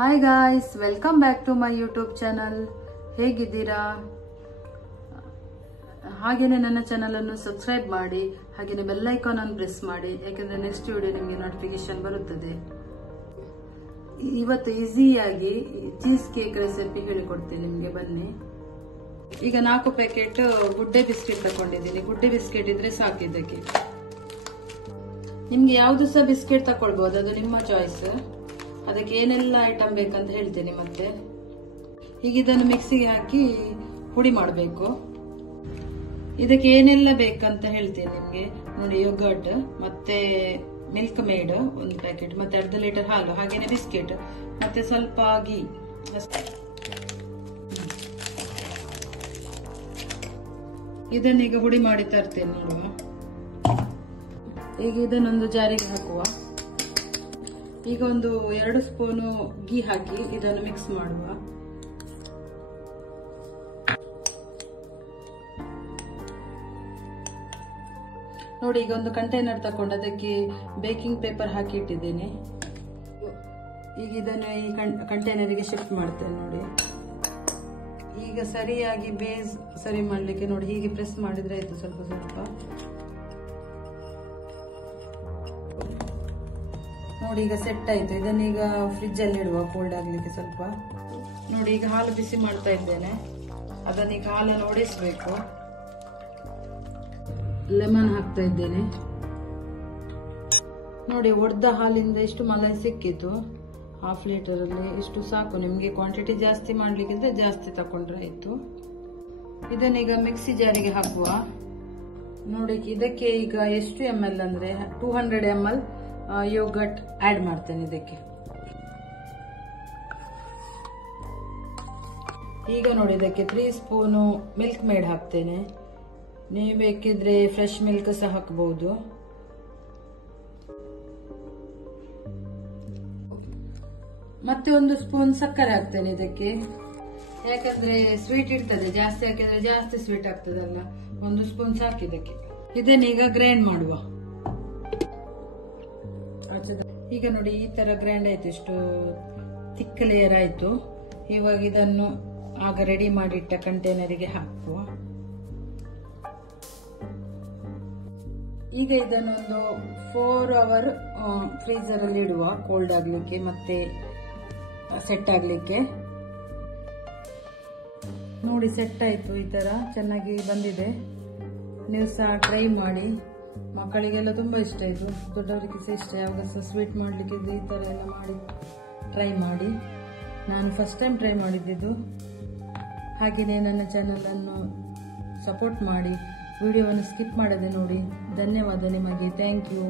Hi guys, welcome back to my YouTube channel. ಹೇಗಿದ್ದೀರಾ? ಹಾಗೇನೆ ನನ್ನ ಚಾನಲ್ ಅನ್ನು ಸಬ್ಸ್ಕ್ರೈಬ್ ಮಾಡಿ, ಹಾಗೇನೆ ಬೆಲ್ ಐಕಾನ್ ಅನ್ನು ಪ್ರೆಸ್ ಮಾಡಿ, ಯಾಕಂದ್ರೆ ನೆಕ್ಸ್ಟ್ ವಿಡಿಯೋ ನಿಮಗೆ ನೋಟಿಫಿಕೇಶನ್ ಬರುತ್ತದೆ. ಇವತ್ತು ಈಸಿಯಾಗಿ ಚೀಸ್ ಕೇಕ್ ರೆಸಿಪಿ ಹೇಳಿಕೊಡ್ತೀನಿ ನಿಮಗೆ, ಬನ್ನಿ. ಈಗ 4 ಪ್ಯಾಕೆಟ್ ಗುಡ್ಡೆ ಬಿಸ್ಕೆಟ್ ತಕೊಂಡಿದ್ದೀನಿ. ಗುಡ್ಡೆ ಬಿಸ್ಕೆಟ್ ಇದ್ರೆ ಸಾಕು ಇದಕ್ಕೆ. ನಿಮ್ಗೆ ಯಾವ್ದು ಸಹ ಬಿಸ್ಕೆಟ್ ತಕೊಳ್ಬಹುದು, ಅದು ನಿಮ್ಮ ಚಾಯ್ಸ್. ಅದಕ್ಕೆ ಏನೆಲ್ಲ ಐಟಮ್ ಬೇಕಂತ ಹೇಳ್ತೇನೆ ಮತ್ತೆ. ಈಗ ಇದನ್ನು ಮಿಕ್ಸಿಗೆ ಹಾಕಿ ಪುಡಿ ಮಾಡಬೇಕು. ಇದಕ್ಕೆ ಏನೆಲ್ಲ ಬೇಕಂತ ಹೇಳ್ತೇನೆ ನಿಮ್ಗೆ. ನೋಡಿ, ಯೋಗರ್ಟ್ ಮತ್ತೆ ಮಿಲ್ಕ್ ಮೇಡ್ 1 ಪ್ಯಾಕೆಟ್, ಮತ್ತೆ 1/2 ಲೀಟರ್ ಹಾಲು, ಹಾಗೇನೆ ಬಿಸ್ಕೆಟ್, ಮತ್ತೆ ಸ್ವಲ್ಪ ಗೀ. ಇದನ್ನೀಗ ಪುಡಿ ಮಾಡಿ ತರ್ತೇನೆ, ನೋಡುವ. ಈಗ ಇದನ್ನೊಂದು ಜಾರಿಗೆ ಹಾಕುವ. ಈಗ ಒಂದು 2 ಸ್ಪೂನು ಗೀ ಹಾಕಿ ಇದನ್ನು ಮಿಕ್ಸ್ ಮಾಡುವ. ನೋಡಿ, ಈಗ ಒಂದು ಕಂಟೈನರ್ ತಕೊಂಡು ಅದಕ್ಕೆ ಬೇಕಿಂಗ್ ಪೇಪರ್ ಹಾಕಿ ಇಟ್ಟಿದ್ದೇನೆ. ಈಗ ಇದನ್ನು ಈ ಕಂಟೈನರಿಗೆ ಶಿಫ್ಟ್ ಮಾಡ್ತೇನೆ. ನೋಡಿ, ಈಗ ಸರಿಯಾಗಿ ಬೇಸ್ ಸರಿ ಮಾಡ್ಲಿಕ್ಕೆ ನೋಡಿ ಹೀಗೆ ಪ್ರೆಸ್ ಮಾಡಿದ್ರೆ ಆಯ್ತು. ಸ್ವಲ್ಪ ಸ್ವಲ್ಪ ನೋಡಿ, ಈಗ ಸೆಟ್ ಆಯ್ತು. ಇದನ್ನೀಗ ಫ್ರಿಜ್ ಅಲ್ಲಿ ಇಡುವ ಕೋಲ್ಡ್ ಆಗ್ಲಿಕ್ಕೆ ಸ್ವಲ್ಪ. ನೋಡಿ, ಈಗ ಹಾಲು ಬಿಸಿ ಮಾಡ್ತಾ ಇದ್ದೇನೆ. ಅದನ್ನೀಗ ಹಾಲನ್ನು ಒಡಿಸ್ಬೇಕು. ಲೆಮನ್ ಹಾಕ್ತಾ ಇದ್ದೇನೆ. ನೋಡಿ, ಒಡ್ದ ಹಾಲಿಂದ ಇಷ್ಟು ಮಲೈ ಸಿಕ್ಕಿತು. 1/2 ಲೀಟರ್ ಅಲ್ಲಿ ಇಷ್ಟು ಸಾಕು. ನಿಮ್ಗೆ ಕ್ವಾಂಟಿಟಿ ಜಾಸ್ತಿ ಮಾಡ್ಲಿಕ್ಕಿದ್ರೆ ಜಾಸ್ತಿ ತಕೊಂಡ್ರೆ ಆಯ್ತು. ಇದನ್ನೀಗ ಮಿಕ್ಸಿ ಜಾರಿಗೆ ಹಾಕುವ. ನೋಡಿ, ಇದಕ್ಕೆ ಈಗ ಎಷ್ಟು ml ಅಂದ್ರೆ 200 ml ಯೋಗರ್ಟ್ ಆಡ್ ಮಾಡ್ತೇನೆ ಇದಕ್ಕೆ. ಈಗ ನೋಡಿ, ಇದಕ್ಕೆ 3 ಸ್ಪೂನು ಮಿಲ್ಕ್ ಮೇಡ್ ಹಾಕ್ತೇನೆ. ನೀವು ಬೇಕಿದ್ರೆ ಫ್ರೆಶ್ ಮಿಲ್ಕ್ ಸಹ ಹಾಕಬಹುದು. ಮತ್ತೆ 1 ಸ್ಪೂನ್ ಸಕ್ಕರೆ ಹಾಕ್ತೇನೆ ಇದಕ್ಕೆ. ಯಾಕಂದ್ರೆ ಸ್ವೀಟ್ ಇರ್ತದೆ, ಜಾಸ್ತಿ ಹಾಕಿದ್ರೆ ಜಾಸ್ತಿ ಸ್ವೀಟ್ ಆಗ್ತದಲ್ಲ. 1 ಸ್ಪೂನ್ ಸಾಕು ಇದಕ್ಕೆ. ಇದನ್ನೀಗ ಗ್ರೈಂಡ್ ಮಾಡುವ. ಈಗ ನೋಡಿ, ಈ ತರ ಗ್ರೈಂಡ್ ಆಯ್ತು. ಇಷ್ಟು ತಿಕ್ಕ ಲೇಯರ್ ಆಯ್ತು. ಇವಾಗ ಇದನ್ನು ಆಗ ರೆಡಿ ಮಾಡಿಟ್ಟ ಕಂಟೈನರಿಗೆ ಹಾಕುವ. ಈಗ ಇದನ್ನೊಂದು 4 ಅವರ್ ಫ್ರೀಜರ್ ಅಲ್ಲಿ ಇಡುವ, ಕೋಲ್ಡ್ ಆಗ್ಲಿಕ್ಕೆ ಮತ್ತೆ ಸೆಟ್ ಆಗ್ಲಿಕ್ಕೆ. ನೋಡಿ, ಸೆಟ್ ಆಯ್ತು. ಈ ತರ ಚೆನ್ನಾಗಿ ಬಂದಿದೆ. ನೀವು ಸಹ ಟ್ರೈ ಮಾಡಿ. ಮಕ್ಕಳಿಗೆಲ್ಲ ತುಂಬಾ ಇಷ್ಟ ಇದು, ದೊಡ್ಡವರಿಗೆ ಸಹ ಇಷ್ಟ. ಯಾವಾಗ ಸಹ ಸ್ವೀಟ್ ಮಾಡ್ಲಿಕ್ಕೆ ಈ ತರ ಎಲ್ಲ ಮಾಡಿ ಟ್ರೈ ಮಾಡಿ. ನಾನು ಫಸ್ಟ್ ಟೈಮ್ ಟ್ರೈ ಮಾಡಿದ್ದು. ಹಾಗೆಯೇ ನನ್ನ ಚಾನಲ್ ಅನ್ನು ಸಪೋರ್ಟ್ ಮಾಡಿ, ವಿಡಿಯೋವನ್ನು ಸ್ಕಿಪ್ ಮಾಡದೆ ನೋಡಿ. ಧನ್ಯವಾದ ನಿಮಗೆ. Thank you.